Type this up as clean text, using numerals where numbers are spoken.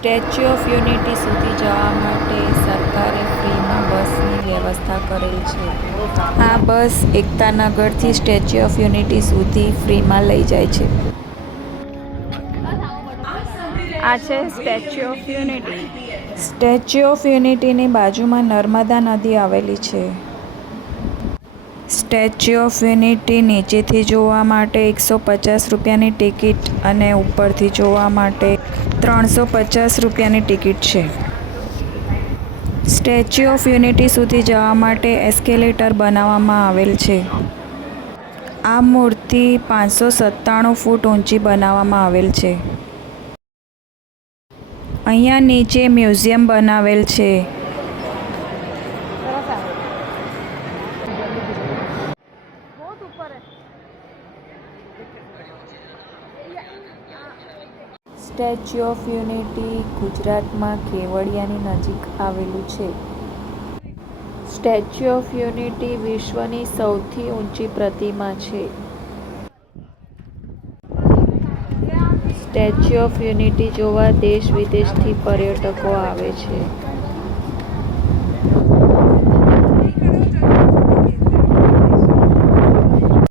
Statue of unity સુધી જવા માટે સરકારે ફ્રીમાં બસની વ્યવસ્થા કરેલ છે. આ બસ એકતાનગરથી સ્ટેચ્યુ ઓફ યુનિટી સુધી ફ્રીમાં લઈ જાય છે. આ છે statue of unity. Statue of યુનિટીની બાજુમાં નર્મદા નદી આવેલી છે. સ્ટેચ્યુ ઓફ યુનિટી નીચેથી જોવા માટે 150 રૂપિયાની ટિકિટ અને ઉપરથી જોવા માટે 350 રૂપિયાની ટિકિટ છે. સ્ટેચ્યુ ઓફ યુનિટી સુધી જવા માટે એસ્કેલેટર બનાવવામાં આવેલ છે. આ મૂર્તિ 597 ફૂટ ઊંચી બનાવવામાં આવેલ છે. અહીંયા નીચે મ્યુઝિયમ બનાવેલ છે. સ્ટેચ્યુ ઓફ યુનિટી ગુજરાતમાં કેવડિયાની નજીક આવેલું છે. સ્ટેચ્યુ ઓફ યુનિટી વિશ્વની સૌથી ઊંચી પ્રતિમા છે. સ્ટેચ્યુ ઓફ યુનિટી જોવા દેશ વિદેશથી પર્યટકો આવે છે.